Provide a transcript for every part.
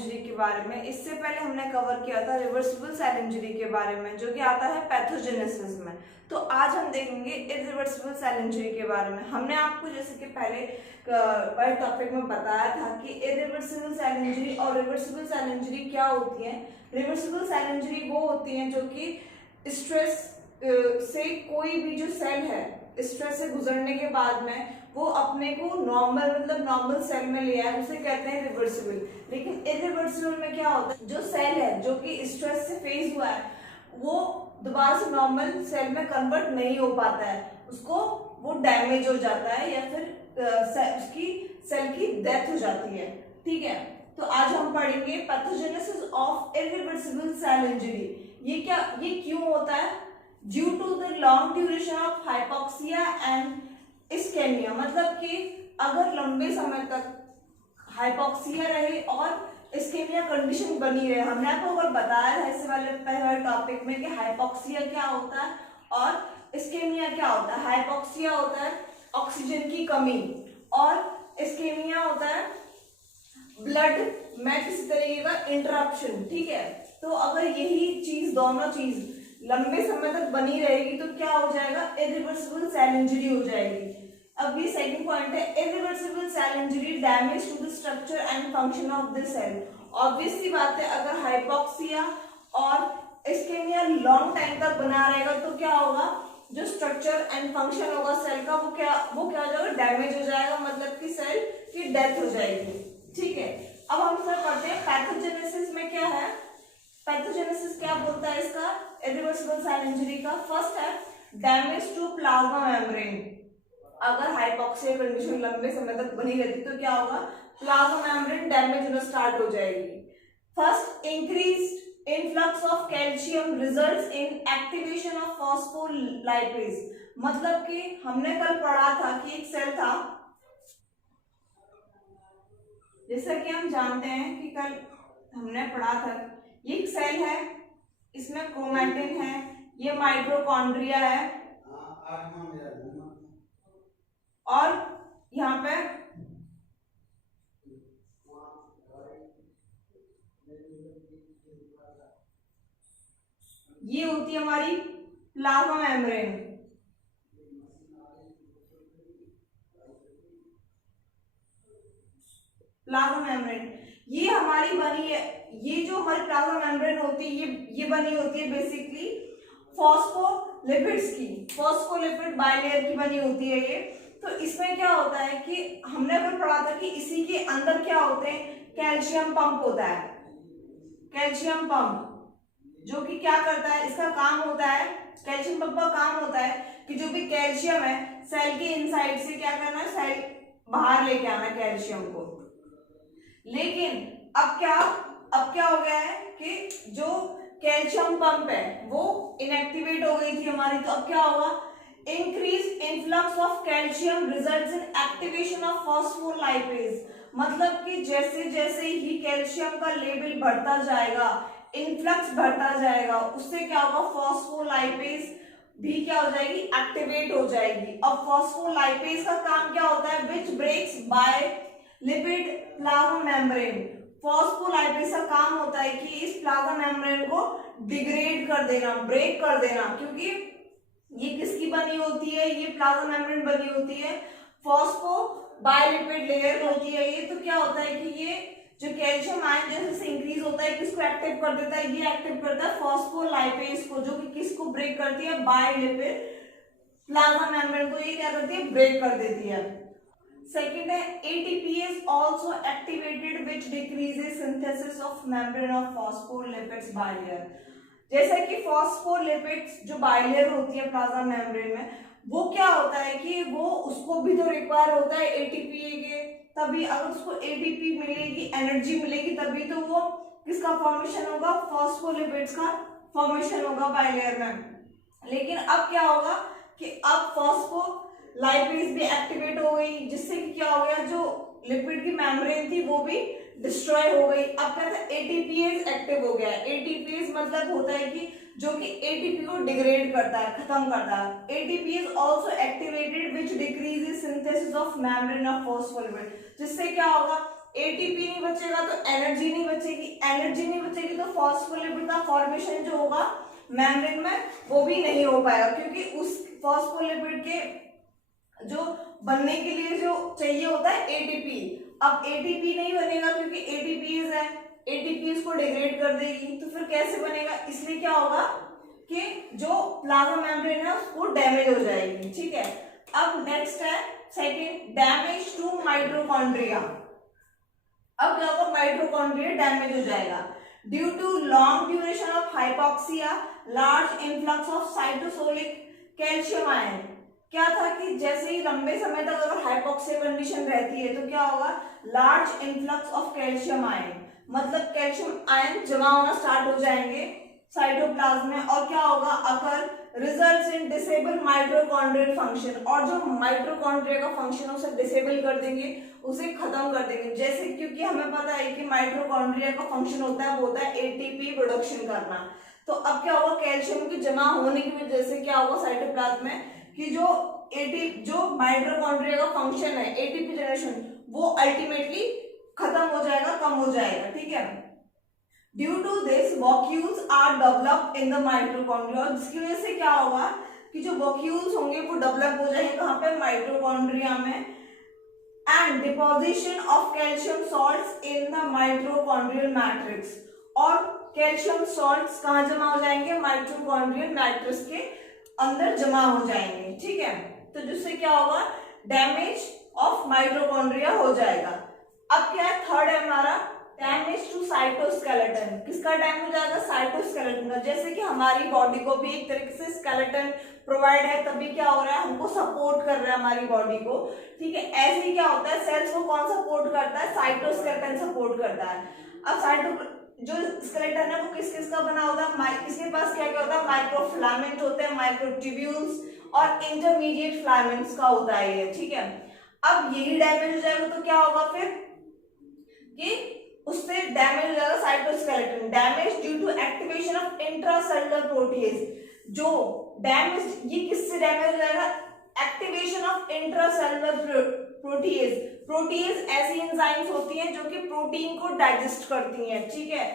Injury के बारे में। इससे पहले हमने कवर किया था रिवर्सिबल सेल इंजरी के बारे में, जो कि आता है पैथोजेनेसिस में। तो आज हम देखेंगे इरिवर्सिबल सेल इंजरी के बारे में। हमने आपको जैसे कि पहले टॉपिक में बताया था कि इरिवर्सिबल सेल इंजरी और रिवर्सिबल सेल इंजरी क्या होती है। रिवर्सिबल सेल इंजरी वो होती है जो कि स्ट्रेस से कोई भी जो सेल है स्ट्रेस से गुजरने के बाद में वो अपने को नॉर्मल सेल में ले आए, उसे कहते हैं रिवर्सिबल। लेकिन इरिवर्सिबल में क्या होता है, जो सेल है जो कि स्ट्रेस से फेज हुआ है वो दोबारा से नॉर्मल सेल में कन्वर्ट नहीं हो पाता है, उसको वो डैमेज हो जाता है या फिर उसकी सेल की डेथ हो जाती है। ठीक है, तो आज हम पढ़ेंगे pathogenesis of irreversible cell injury. ये क्यों होता है? Due to the long duration of hypoxia and ischaemia, मतलब कि अगर लंबे समय तक हाइपोक्सिया रहे और इस्केमिया कंडीशन बनी रहे। हमने आपको अगर बताया था इससे पहले टॉपिक में कि हाइपोक्सिया क्या होता है और इस्केमिया क्या होता है। हाइपोक्सिया होता है ऑक्सीजन की कमी और इस्केमिया होता है ब्लड में किसी तरीके का इंटरप्शन। ठीक है, तो अगर यही चीज दोनों चीज लंबे समय तक बनी रहेगी तो क्या हो जाएगा? इरिवर्सिबल सेल इंजरी हो जाएगी। अब ये सेकंड पॉइंट है, irreversible cell injury damage to the structure and function of the cell. Obvious सी बात है, अगर हाइपोक्सिया और इस्केमिया लॉन्ग टाइम तक बना रहेगा तो क्या होगा? जो स्ट्रक्चर एंड फंक्शन होगा सेल का वो क्या हो जाएगा? डैमेज हो जाएगा, मतलब कि सेल की डेथ हो जाएगी। ठीक है, अब हम सर पढ़ते हैं पैथोजेनेसिस में क्या है। पैथोजेनेसिस क्या बोलता है इसका इरिवर्सिबल सेल इंजरी का? फर्स्ट है डैमेज टू प्लाज्मा मेम्ब्रेन। अगर हाइपोक्सिया कंडीशन लंबे समय तक बनी रहती तो क्या होगा? प्लाज्मा मेम्ब्रेन डैमेज होना स्टार्ट हो जाएगी। First, increased influx of calcium results in activation of phospholipase. मतलब कि हमने कल पढ़ा था कि एक सेल था, जैसा कि हम जानते हैं कि कल हमने पढ़ा था, ये एक सेल है, इसमें क्रोमैटिन है, ये माइटोकॉन्ड्रिया है और यहाँ पे ये होती है हमारी प्लाज्मा मेम्ब्रेन। प्लाज्मा मेम्ब्रेन ये हमारी बनी है, ये जो हमारी प्लाज्मा मेम्ब्रेन होती है ये बनी होती है बेसिकली फॉस्फोलिपिड्स की, फॉस्फोलिपिड बाइलेयर की बनी होती है ये। तो इसमें क्या होता है कि हमने अगर पढ़ा था कि इसी के अंदर क्या होते हैं? कैल्शियम पंप होता है। कैल्शियम पंप जो कि क्या करता है, इसका काम होता है, कैल्शियम पंप का काम होता है कि जो भी कैल्शियम है सेल के इनसाइड से क्या करना है, सेल बाहर लेके आना कैल्शियम को। लेकिन अब क्या हो गया है कि जो कैल्शियम पंप है वो इनएक्टिवेट हो गई थी हमारी, तो अब क्या होगा? Increase influx of calcium results in activation of phospholipase. मतलब कि जैसे जैसे ही कैल्शियम का लेवल बढ़ता जाएगा, इनफ्लक्स बढ़ता जाएगा, उससे क्या होगा? फॉस्फोलाइपेज भी क्या हो जाएगी? एक्टिवेट हो जाएगी। अब फॉस्फोलाइपेज का काम क्या होता है? Which breaks by lipid plasma membrane. Phospholipase का काम होता है कि इस प्लाज्मा मेम्ब्रेन को डिग्रेड कर देना, ब्रेक कर देना, क्योंकि ये किसकी बनी होती है? ये प्लाज्मा मेम्ब्रेन बनी होती है फॉस्फो बायलिपिड लेयर होती है ये। तो क्या होता है कि ये जो कैल्शियम आयन जैसे से इंक्रीज होता है किसको एक्टिव कर देता है? ये एक्टिव करता है फॉस्फोलाइपेज को, जो कि किसको ब्रेक करती है? बायलिपिड प्लाज्मा मेम्ब्रेन को ये क्या करती है? ब्रेक कर देती है। सेकेंड है ATPase also activated which decreases synthesis of membrane of phospholipids bilayer। जैसा कि फॉस्फोलिपिड्स जो बाइलेयर होती है प्लाज्मा मेम्ब्रेन में, वो क्या होता है कि वो उसको भी तो रिक्वायर होता है ATPase के, तभी अगर उसको ATP मिलेगी, एनर्जी मिलेगी, तभी तो वो किसका फॉर्मेशन होगा? फॉस्फोलिपिड्स का फॉर्मेशन होगा बाइलेयर में। लेकिन अब क्या होगा कि अब फॉस्फोलाइपेज भी एक्टिवेट हो गई, जिससे कि क्या हो गया? जो लिपिड की मेम्ब्रेन थी वो भी डिस्ट्रॉय हो गई। अब क्या था? ATPase एक्टिव हो गया। ATPase मतलब होता है कि जो कि ATP को डिग्रेड करता है, खत्म करता है। ATPase also activated which decreases synthesis of membrane of phospholipid, जिससे क्या होगा? एटीपी नहीं बचेगा तो एनर्जी नहीं बचेगी, एनर्जी नहीं बचेगी तो फॉस्फोलिपिड का फॉर्मेशन जो होगा मेम्ब्रेन में वो भी नहीं हो पाएगा, क्योंकि उस फॉस्फोलिपिड के जो बनने के लिए जो चाहिए होता है एटीपी। अब एटीपी नहीं बनेगा क्योंकि एटीपीज है, एटीपीज को डिग्रेड कर देगी, तो फिर कैसे बनेगा, इसलिए क्या होगा कि जो प्लाज्मा मेम्ब्रेन है उसको डैमेज हो जाएगी। ठीक है, अब नेक्स्ट है सेकंड, डैमेज टू माइटोकॉन्ड्रिया। अब क्या होगा, माइटोकॉन्ड्रिया डैमेज हो जाएगा due to long duration of hypoxia, large influx of cytosolic calcium ion. क्या था कि जैसे ही लंबे समय तक अगर हाइपोक्सिया कंडीशन रहती है तो क्या होगा, large influx of calcium ion, मतलब कैल्शियम आयन जमा होना स्टार्ट हो जाएंगे साइटोप्लाज्म में, और क्या होगा, अगर results in disable mitochondrial function, और जो माइटोकॉन्ड्रिया का फंक्शन उसे डिसेबल कर देंगे, उसे खत्म कर देंगे। जैसे क्योंकि हमें पता है कि माइटोकॉन्ड्रिया का फंक्शन होता है वो होता है एटीपी प्रोडक्शन करना, तो अब क्या होगा, कैल्शियम की जमा होने की वजह से क्या होगा साइटोप्लाज्म में कि जो माइटोकॉन्ड्रिया का फंक्शन है एटीपी जनरेशन, वो अल्टीमेटली खत्म हो जाएगा, कम हो जाएगा। ठीक है, due to this vacuoles are developed in the mitochondria, जिसकी वजह से क्या होगा कि जो वॉक्यूल्स होंगे वो डेवलप हो जाएंगे कहाँ पे, माइटोकॉन्ड्रिया में, and deposition of calcium salts in the mitochondrial matrix, और कैल्शियम सॉल्ट्स कहाँ जमा हो जाएंगे, माइटोकॉन्ड्रियल मैट्रिक्स के अंदर जमा हो जाएंगे। ठीक है, तो जिससे क्या होगा, डैमेज ऑफ माइटोकॉन्ड्रिया हो जाएगा। अब क्या है, थर्ड है हमारा डैमेज टू साइटोस्केलेटन। किसका डैमेज हो जाएगा, साइटोस्केलेटन का। जैसे कि हमारी बॉडी को भी एक तरीके से स्केलेटन प्रोवाइड है, तभी क्या हो रहा है, हमको सपोर्ट कर रहा है हमारी बॉडी को। ठीक है, ऐसे ही क्या होता है, सेल्स को कौन सपोर्ट करता है, साइटोस्केलेटन सपोर्ट करता है। अब जो स्केलेटन है वो किस किस का बना होता है, इसके पास क्या क्या होता है, माइक्रोफिलामेंट होते हैं, माइक्रोट्यूब्यूल्स और इंटरमीडिएट फिलामेंट्स का होता है ये। ठीक है, अब यही डैमेज हो जाएगा तो क्या होगा फिर कि उससे डैमेज हो जाएगा cytoskeleton, damage due to activation of intracellular protease. जो डैमेज, ये किससे डैमेज हो जाएगा, activation of intracellular protease. Protease ऐसी एंजाइम्स होती हैं जो कि प्रोटीन को डाइजेस्ट करती हैं। ठीक है,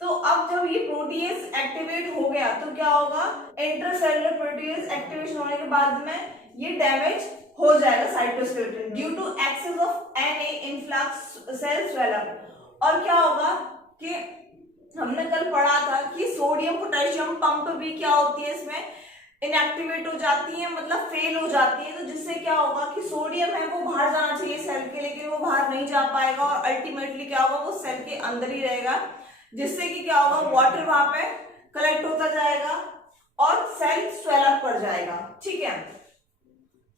तो अब जब ये प्रोटीज एक्टिवेट हो गया तो क्या होगा, इंट्रासेलुलर प्रोटीज एक्टिवेशन होने के बाद में ये डैमेज हो जाएगा cytoskeleton due to excess of Na influx cell swell up. और क्या होगा कि हमने कल पढ़ा था कि सोडियम पोटेशियम पंप भी क्या होती है, इसमें इनएक्टिवेट हो जाती है, मतलब फेल हो जाती है, तो जिससे क्या होगा कि सोडियम है वो बाहर जाना चाहिए सेल के, लेकिन वो बाहर नहीं जा पाएगा और अल्टीमेटली क्या होगा, वो सेल के अंदर ही रहेगा, जिससे कि क्या होगा, वाटर वहां पे कलेक्ट होता जाएगा और सेल स्वेल अप कर जाएगा। ठीक है,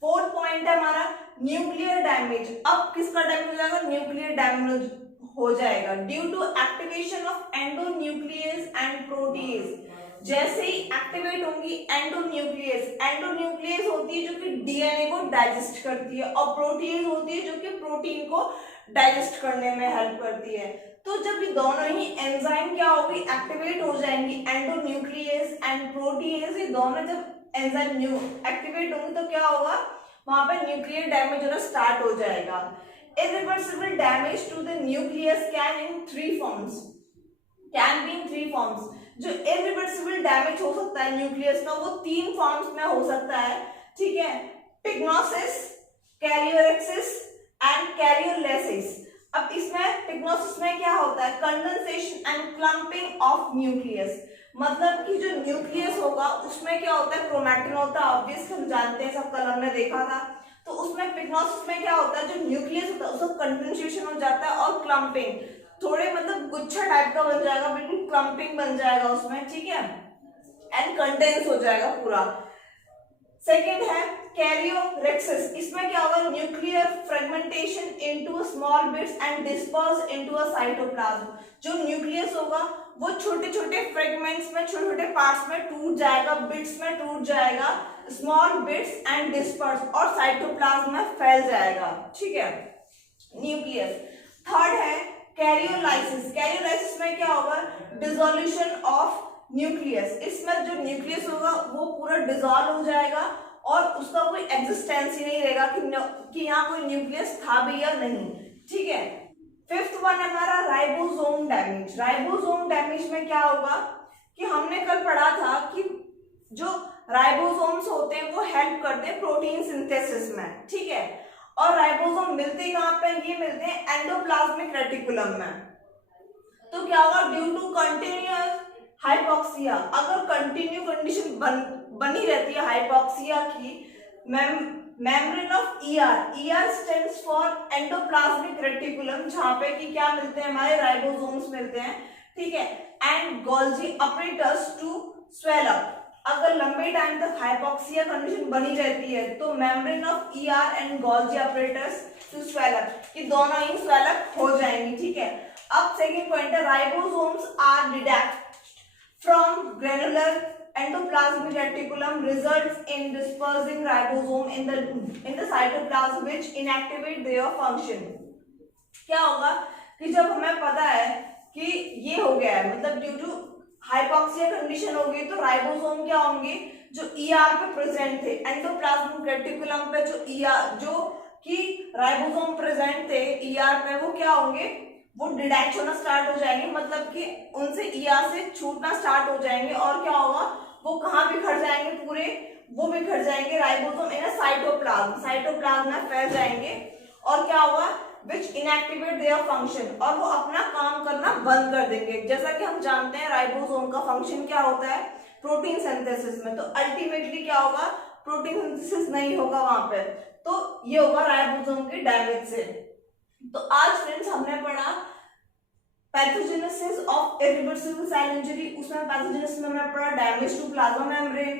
फोर्थ पॉइंट है हमारा न्यूक्लियर डैमेज। अब किसका डैमेज हो जाएगा, न्यूक्लियर डैमेज हो जाएगा due to activation of endonuclease and protease. जैसे ही एक्टिवेट होंगी एंडोन्यूक्लियस, एंडोन्यूक्लियस होती है जो कि डीएनए को डाइजेस्ट करती है, और प्रोटीज होती है जो कि प्रोटीन को डाइजेस्ट करने में हेल्प करती है। तो जब ये दोनों ही एंजाइम क्या होगी, एक्टिवेट हो जाएंगी, एंडोन्यूक्लियस एंड प्रोटीज, ये दोनों जब एंजाइम एक्टिवेट होंगे तो क्या होगा, वहां पे न्यूक्लियर डैमेज होना स्टार्ट हो जाएगा। Irreversible damage to the nucleus can in three forms, can be in three forms। जो irreversible damage हो सकता है न्यूक्लियस का वो 3 फॉर्म्स में हो सकता है। ठीक है, पिग्नोसिस, कैरियोरेक्सिस एंड कैरियोलेसिस। अब इसमें पिग्नोसिस में क्या होता है, condensation and clumping of nucleus, मतलब कि जो न्यूक्लियस होगा उसमें क्या होता है, क्रोमैटिन होता है, ऑब्वियस हम जानते हैं, सब कल हमने देखा था। तो उसमें पिग्नोसिस में क्या होता है, जो न्यूक्लियस होता है उसका कंडेंसेशन हो जाता है और क्लम्पिंग, थोड़े मतलब गुच्छा टाइप का बन जाएगा, बिल्कुल क्लम्पिंग बन जाएगा उसमें। ठीक है, एंड कंडेंस हो जाएगा पूरा। सेकेंड है कैरियोरेक्सिस, इसमें क्या होगा, nuclear fragmentation into small bits and disperse into a cytoplasm. जो न्यूक्लियस होगा वो छोटे छोटे फ्रेगमेंट्स में, छोटे छोटे पार्ट्स में टूट जाएगा, बिट्स में टूट जाएगा, स्मॉल बिट्स एंड डिस्पर्स, और साइटोप्लाज्म में फैल जाएगा। ठीक है, न्यूक्लियस। थर्ड है कैरियोलाइसिस, कैरियोलाइसिस में क्या होगा, डिसोल्यूशन ऑफ न्यूक्लियस, इसमें जो न्यूक्लियस होगा वो पूरा डिसॉल्व हो जाएगा और उसका कोई एग्जिस्टेंस ही नहीं रहेगा कि यहाँ कोई न्यूक्लियस था भी या नहीं। ठीक है, फिफ्थ वन हमारा राइबोसोम डैमेज। राइबोसोम डैमेज में क्या होगा कि हमने कल पढ़ा था कि जो राइबोसोम्स होते हैं वो हेल्प करते हैं प्रोटीन सिंथेसिस में, ठीक है। और राइबोसोम मिलते कहाँ पे, ये मिलते हैं एंडोप्लाज्मिक रेटिकुलम में। तो क्या होगा, ड्यू टू कंटिन्यूअस हाइपोक्सिया, अगर कंटिन्यू कंडीशन बनी रहती है हाइपोक्सिया की, membrane of ER stands for endoplasmic reticulum, जहां पे कि क्या मिलते हैं, हमारे राइबोसोम्स मिलते हैं, ठीक है। And Golgi apparatus to swell up, अगर लंबे टाइम तक हाइपोक्सिया कंडीशन बनी रहती है तो membrane of ER and Golgi apparatus to swell up, ये दोनों ही स्वेल अप हो जाएंगी, ठीक है। अब सेकंड पॉइंट है, ribosomes are detached from granular endoplasmic reticulum results in dispersing ribosome in the cytoplasm which inactivate their function। क्या होगा कि जब हमें पता है कि ये हो गया है, मतलब ड्यू टू हाइपोक्सिया कंडीशन हो गई, तो राइबोसोम क्या होंगे, जो ईआर पे प्रेजेंट थे, एंडोप्लाज्मिक रेटिकुलम पे जो कि राइबोसोम प्रेजेंट थे ईआर पे, वो क्या होंगे, वो डिटैच होना स्टार्ट हो जाएंगे, मतलब कि उनसे ईआर से छूटना स्टार्ट हो जाएंगे। और क्या होगा, वो कहाँ बिखर जाएंगे, पूरे वो बिखर जाएंगे राइबोसोम इन साइटोप्लाज्म में फैल जाएंगे। और क्या होगा, विच इनएक्टिवेट देयर फंक्शन, और वो अपना काम करना बंद कर देंगे। जैसा कि हम जानते हैं राइबोसोम का फंक्शन क्या होता है, प्रोटीन सिंथेसिस में, तो अल्टीमेटली क्या होगा, प्रोटीन सिंथेसिस नहीं होगा वहां पे, तो ये होगा राइबोसोम के डैमेज से। तो आज फ्रेंड्स हमने पढ़ा pathogenesis of irreversible cell injury, उसमें पैथोजेनेसिस में हमने पढ़ा damage to plasma membrane,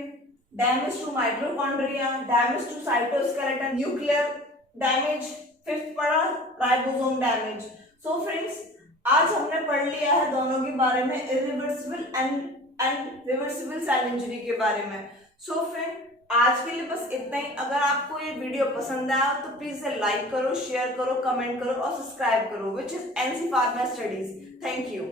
damage to mitochondria, damage to cytoskeleton, nuclear damage, fifth पढ़ा राइबोसोम डैमेज। सो फ्रेंड्स आज हमने पढ़ लिया है दोनों के बारे में, irreversible and reversible cell injury के बारे में। सो फ्रेंड आज के लिए बस इतना ही। अगर आपको ये वीडियो पसंद आया तो प्लीज इसे लाइक करो, शेयर करो, कमेंट करो और सब्सक्राइब करो, which is NC pharma studies. Thank you.